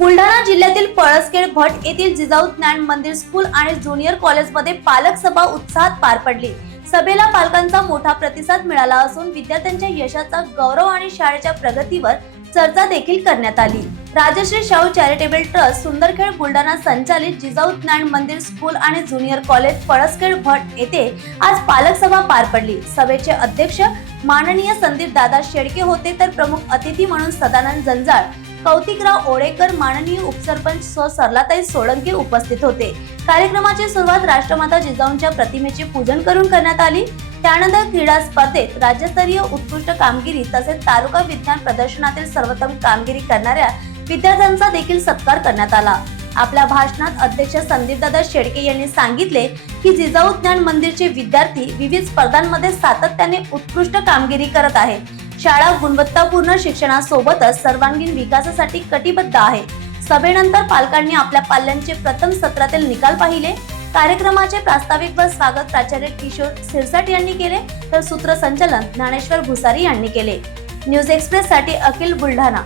बुलढाणा जिल्ह्यातील पळसखेड भट येथील जिजाऊ ज्ञान मंदिर स्कूल आणि ज्युनियर कॉलेजमध्ये पालक सभा उत्साहात पार पडली. सभेला पालकांचा मोठा प्रतिसाद मिळाला असून विद्यार्थ्यांच्या यशाचा गौरव आणि शाळेच्या प्रगतीवर चर्चा देखील करण्यात आली. राजश्री शाहू चॅरिटेबल ट्रस्ट सुंदरखेड बुलढाणा संचालित जिजाऊ ज्ञान मंदिर स्कूल आणि ज्युनियर कॉलेज पळसखेड भट येथे आज पालक सभा पार पडली. सभेचे अध्यक्ष माननीय संदीप दादा शेडके होते तर प्रमुख अतिथी म्हणून सदानंद जंजाळ कौतिकराव ओडेकर माननीय उपसरपंच सरलाताई सोळंके उपस्थित होते. कार्यक्रमाची सुरुवात राष्ट्रमाता जिजाऊंच्या प्रतिमेचे पूजन करून करण्यात आली. त्यानंतर क्रीडा स्पर्धेत राज्यस्तरीय उत्कृष्ट कामगिरी तसेच तालुका विज्ञान प्रदर्शनातील सर्वोत्तम कामगिरी करणाऱ्या विद्यार्थ्यांचा देखील सत्कार करण्यात आला. आपल्या भाषणात अध्यक्ष संदीपदादा शेडके यांनी सांगितले की जिजाऊ ज्ञान मंदिरचे विद्यार्थी विविध स्पर्धांमध्ये सातत्याने उत्कृष्ट कामगिरी करत आहेत. शाळा गुणवत्तापूर्ण शिक्षणासोबतच सर्वांगीण विकासासाठी कटिबद्ध आहे. सभेनंतर पालकांनी आपल्या पाल्यांचे प्रथम सत्रातील निकाल पाहिले. कार्यक्रमाचे प्रास्ताविक व स्वागत प्राचार्य किशोर सिरसाट यांनी केले तर सूत्रसंचालन ज्ञानेश्वर भुसारी यांनी केले. न्यूज एक्सप्रेस साठी अखिल बुलढाणा.